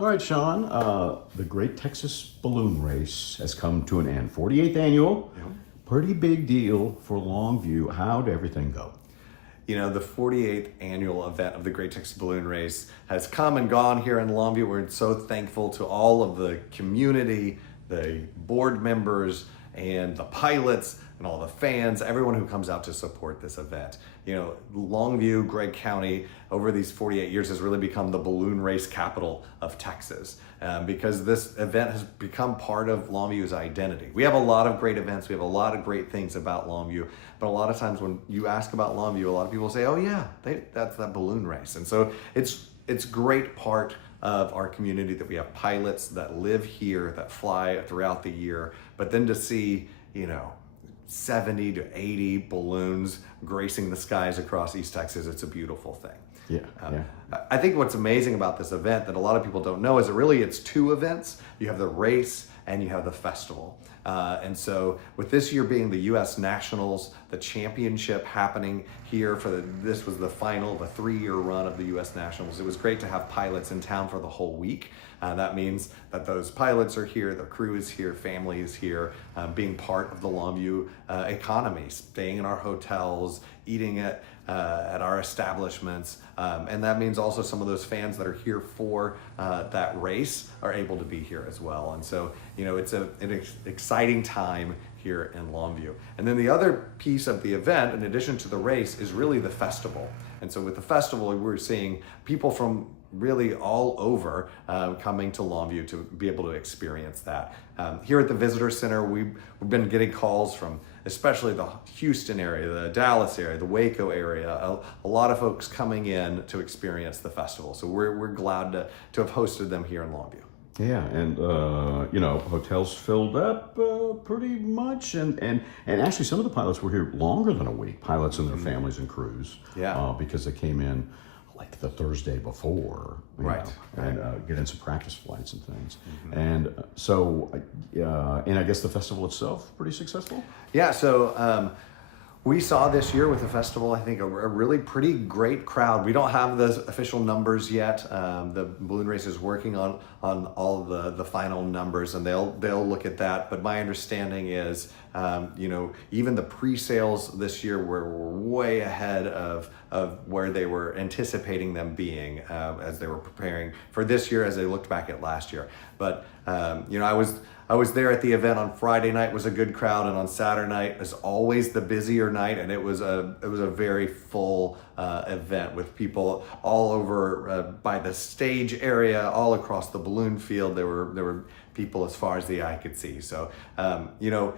All right, Sean, the Great Texas Balloon Race has come to an end. 48th annual, pretty big deal for Longview. How'd everything go? You know, the 48th annual event of the Great Texas Balloon Race has come and gone here in Longview. We're so thankful to all of the community, the board members, and the pilots, and all the fans, everyone who comes out to support this event. You know, Longview, Gregg County, over these 48 years has really become the balloon race capital of Texas because this event has become part of Longview's identity. We have a lot of great events, we have a lot of great things about Longview, but a lot of times when you ask about Longview, a lot of people say, oh yeah, that's that balloon race. And so it's great part of our community that we have pilots that live here, that fly throughout the year, but then to see, you know, 70 to 80 balloons gracing the skies across East Texas, it's a beautiful thing. I think what's amazing about this event that a lot of people don't know is that really it's two events. You have the race and you have the festival. And so with this year being the U.S. Nationals, the championship happening here this was the final of a 3-year run of the U.S. Nationals. It was great to have pilots in town for the whole week. That means that those pilots are here, their crew is here, family is here, being part of the Longview economy, staying in our hotels, eating at our establishments. And that means also some of those fans that are here for that race are able to be here as well. And so, you know, it's an exciting time here in Longview. And then the other piece of the event, in addition to the race, is really the festival. And so with the festival, we're seeing people from really all over coming to Longview to be able to experience that. Here at the Visitor Center, we've been getting calls from especially the Houston area, the Dallas area, the Waco area, a lot of folks coming in to experience the festival. So we're glad to have hosted them here in Longview. Yeah, and you know, hotels filled up pretty much, and actually some of the pilots were here longer than a week, pilots and their families and crews, because they came in like the Thursday before, right, and get in some practice flights and things. And so, and I guess the festival itself, pretty successful? Yeah, so we saw this year with the festival, I think, a really pretty great crowd. We don't have the official numbers yet. The balloon race is working on all the final numbers, and they'll look at that. But my understanding is, you know, even the pre-sales this year were way ahead of where they were anticipating them being as they were preparing for this year, as they looked back at last year. But you know, I was there at the event on Friday night, was a good crowd, and on Saturday night is always the busier night, and it was a very full event with people all over by the stage area, all across the balloon field. There were people as far as the eye could see. So you know,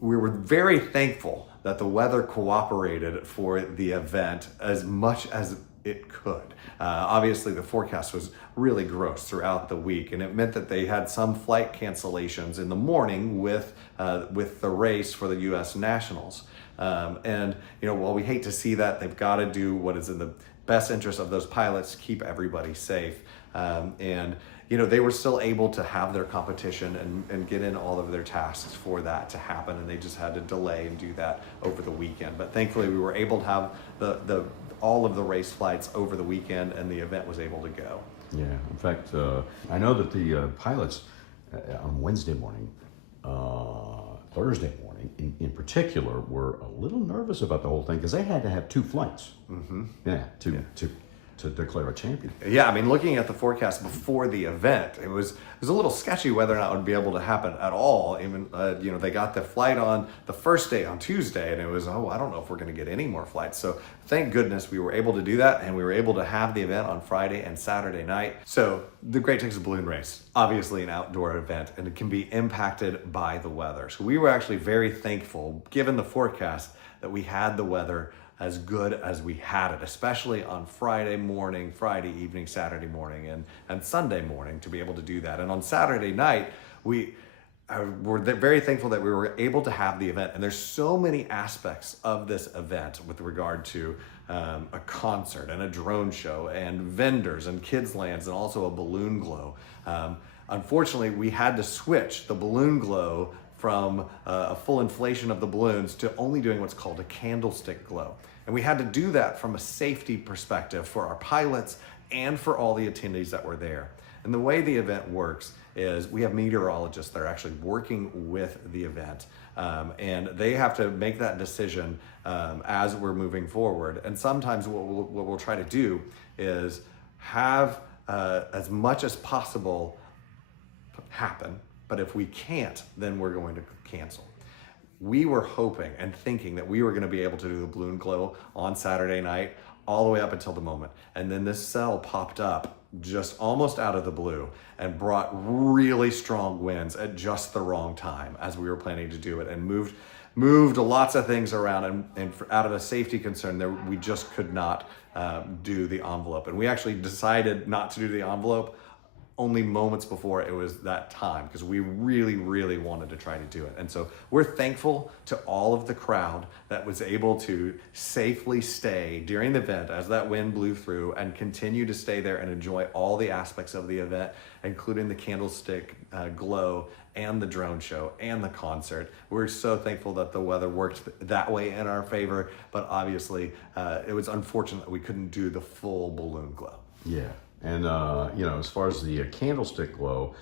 we were very thankful that the weather cooperated for the event as much as it could. Obviously, the forecast was really gross throughout the week, and it meant that they had some flight cancellations in the morning with the race for the U.S. Nationals. And you know, while we hate to see that, they've got to do what is in the best interest of those pilots to keep everybody safe. And you know, they were still able to have their competition and get in all of their tasks for that to happen, and they just had to delay and do that over the weekend. But thankfully, we were able to have all of the race flights over the weekend, and the event was able to go. Yeah, in fact, I know that the pilots on Wednesday morning, Thursday morning in particular, were a little nervous about the whole thing because they had to have 2 flights. To declare a champion. Yeah, I mean, looking at the forecast before the event, it was a little sketchy whether or not it would be able to happen at all. Even you know, they got the flight on the first day on Tuesday, and it was, oh, I don't know if we're going to get any more flights. So thank goodness we were able to do that, and we were able to have the event on Friday and Saturday night. So the Great Texas Balloon Race, obviously an outdoor event, and it can be impacted by the weather. So we were actually very thankful, given the forecast, that we had the weather as good as we had it, especially on Friday morning, Friday evening, Saturday morning, and Sunday morning to be able to do that. And on Saturday night, we were very thankful that we were able to have the event. And there's so many aspects of this event with regard to a concert and a drone show and vendors and kids lands and also a balloon glow. Unfortunately, we had to switch the balloon glow from a full inflation of the balloons to only doing what's called a candlestick glow. And we had to do that from a safety perspective for our pilots and for all the attendees that were there. And the way the event works is we have meteorologists that are actually working with the event. And they have to make that decision as we're moving forward. And sometimes what we'll try to do is have as much as possible happen, but if we can't, then we're going to cancel. We were hoping and thinking that we were going to be able to do the balloon glow on Saturday night all the way up until the moment. And then this cell popped up just almost out of the blue and brought really strong winds at just the wrong time as we were planning to do it, and moved lots of things around, and out of a safety concern there, we just could not do the envelope. And we actually decided not to do the envelope only moments before it was that time, because we really, really wanted to try to do it. And so we're thankful to all of the crowd that was able to safely stay during the event as that wind blew through, and continue to stay there and enjoy all the aspects of the event, including the candlestick glow and the drone show and the concert. We're so thankful that the weather worked that way in our favor, but obviously it was unfortunate that we couldn't do the full balloon glow. Yeah. And, as far as the candlestick glow,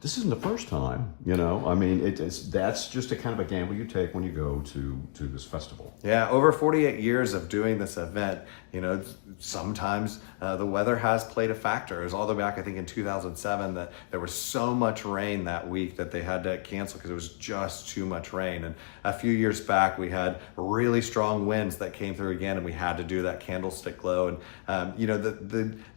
this isn't the first time, I mean, that's just a kind of a gamble you take when you go to this festival. Yeah, over 48 years of doing this event, sometimes the weather has played a factor. It was all the way back, I think, in 2007 that there was so much rain that week that they had to cancel because it was just too much rain. And a few years back, we had really strong winds that came through again, and we had to do that candlestick glow. And,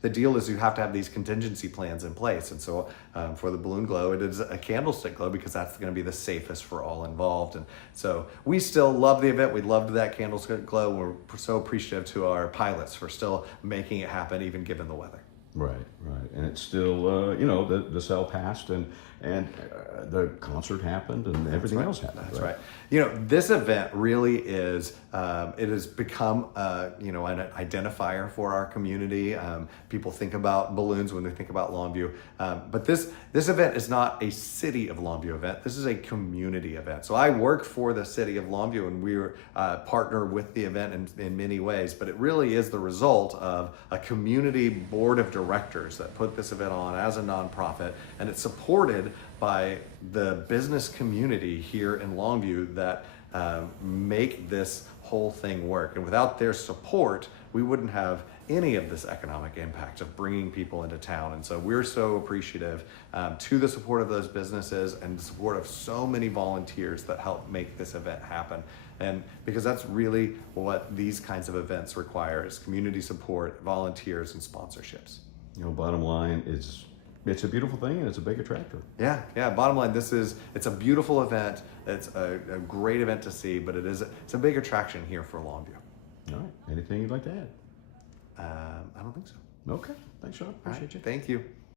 the deal is you have to have these contingency plans in place. And so for the balloon glow, it is a candlestick glow because that's going to be the safest for all involved. And so we still love the event. We loved that candlestick glow. We're so appreciative to our pilots for still making it happen, even given the weather. Right. And it's still, the cell passed, and the concert happened, and everything else happened. That's right. This event really is, it has become, an identifier for our community. People think about balloons when they think about Longview. But this event is not a city of Longview event. This is a community event. So I work for the city of Longview, and we're partner with the event in many ways, but it really is the result of a community board of directors that put this event on as a nonprofit, and it's supported by the business community here in Longview that make this whole thing work. And without their support, we wouldn't have any of this economic impact of bringing people into town. And so we're so appreciative to the support of those businesses and the support of so many volunteers that help make this event happen. And because that's really what these kinds of events require, is community support, volunteers, and sponsorships. Bottom line is, it's a beautiful thing, and it's a big attractor. Yeah. Bottom line, it's a beautiful event. It's a great event to see, but it's a big attraction here for Longview. All right. Anything you'd like to add? I don't think so. Okay. Thanks, Sean. Appreciate you. Thank you.